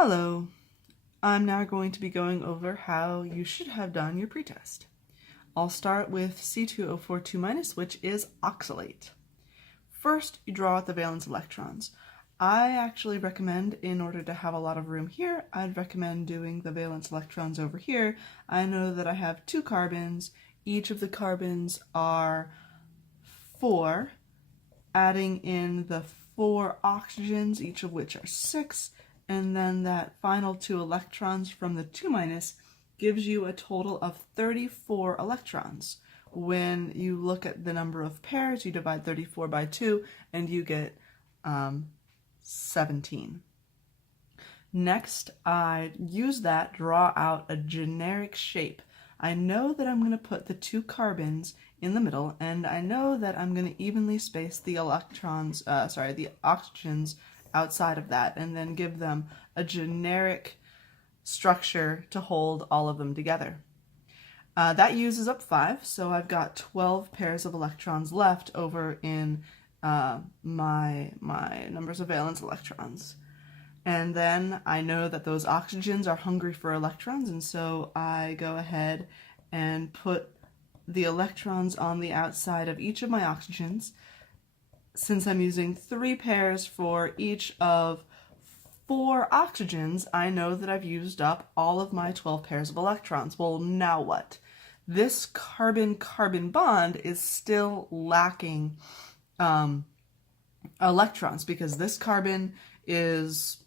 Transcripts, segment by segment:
Hello, I'm now going to be going over how you should have done your pretest. I'll start with C2042-, which is oxalate. First, you draw out the valence electrons. I actually recommend, in order to have a lot of room here, I'd recommend doing the valence electrons over here. I know that I have 2 carbons. Each of the carbons are 4, adding in the 4 oxygens, each of which are 6, and then that final 2 electrons from the 2- gives you a total of 34 electrons. When you look at the number of pairs, you divide 34 by 2 and you get 17. Next, I use that, draw out a generic shape. I know that I'm going to put the 2 carbons in the middle, and I know that I'm going to evenly space the the oxygens outside of that, and then give them a generic structure to hold all of them together. That uses up 5, so I've got 12 pairs of electrons left over in my numbers of valence electrons. And then I know that those oxygens are hungry for electrons, and so I go ahead and put the electrons on the outside of each of my oxygens. Since I'm using 3 pairs for each of 4 oxygens, I know that I've used up all of my 12 pairs of electrons. Well, now what? This carbon-carbon bond is still lacking electrons, because this carbon is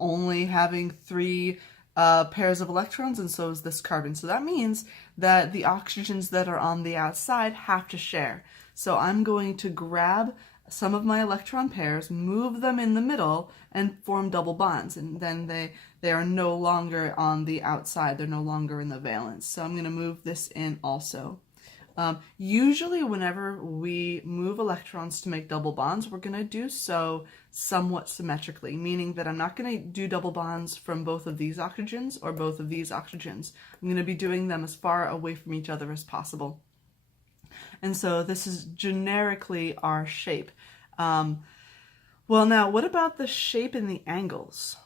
only having 3 pairs of electrons, and so is this carbon. So that means that the oxygens that are on the outside have to share. So I'm going to grab some of my electron pairs, move them in the middle, and form double bonds, and then they are no longer on the outside, they're no longer in the valence. So I'm going to move this in also. Usually whenever we move electrons to make double bonds, we're going to do so somewhat symmetrically, meaning that I'm not going to do double bonds from both of these oxygens or both of these oxygens. I'm going to be doing them as far away from each other as possible. And so this is generically our shape. Well, now what about the shape and the angles?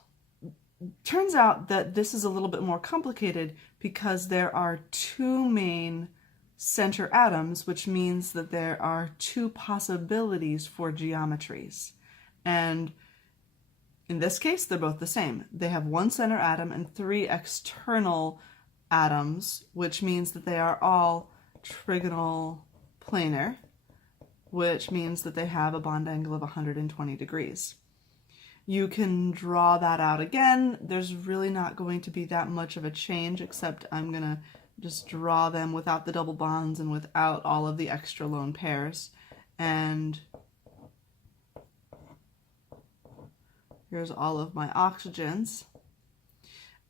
Turns out that this is a little bit more complicated because there are 2 main center atoms, which means that there are 2 possibilities for geometries. And in this case, they're both the same. They have 1 center atom and 3 external atoms, which means that they are all trigonal planar, which means that they have a bond angle of 120 degrees. You can draw that out again. There's really not going to be that much of a change, except I'm going to just draw them without the double bonds and without all of the extra lone pairs. And here's all of my oxygens.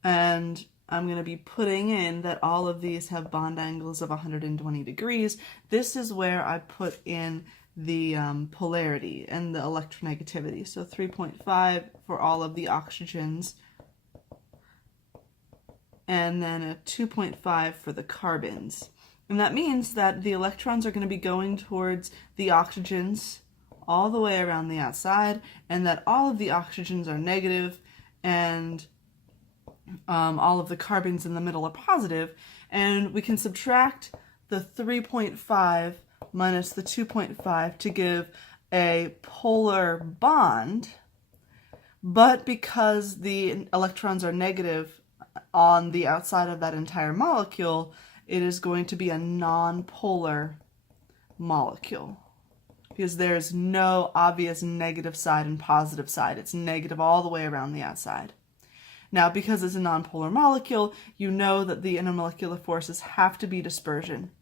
And I'm going to be putting in that all of these have bond angles of 120 degrees. This is where I put in the polarity and the electronegativity. So 3.5 for all of the oxygens, and then a 2.5 for the carbons. And that means that the electrons are going to be going towards the oxygens all the way around the outside, and that all of the oxygens are negative, and all of the carbons in the middle are positive, and we can subtract the 3.5 minus the 2.5 to give a polar bond, but because the electrons are negative on the outside of that entire molecule, it is going to be a non-polar molecule, because there's no obvious negative side and positive side. It's negative all the way around the outside. Now, because it's a nonpolar molecule, you know that the intermolecular forces have to be dispersion.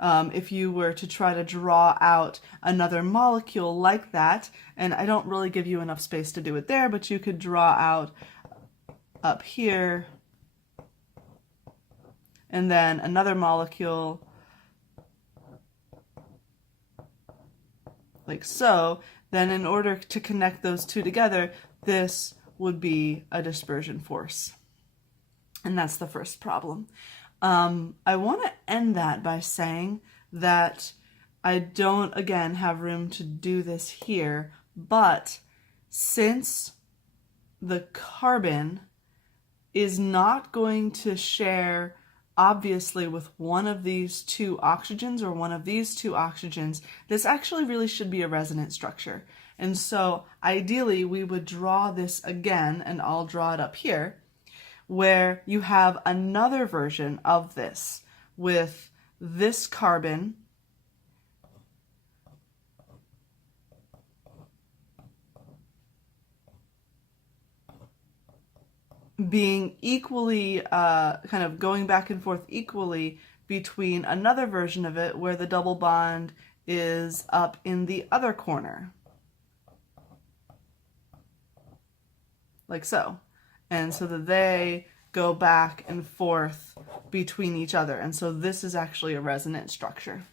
If you were to try to draw out another molecule like that, and I don't really give you enough space to do it there, but you could draw out up here, and then another molecule like so, then in order to connect those 2 together, this would be a dispersion force. And that's the first problem. I want to end that by saying that I don't, again, have room to do this here, but since the carbon is not going to share obviously with one of these two oxygens or one of these two oxygens. This actually really should be a resonance structure. And so ideally we would draw this again, and I'll draw it up here, where you have another version of this with this carbon being equally, kind of going back and forth equally between another version of it where the double bond is up in the other corner. Like so. And so that they go back and forth between each other. And so this is actually a resonance structure.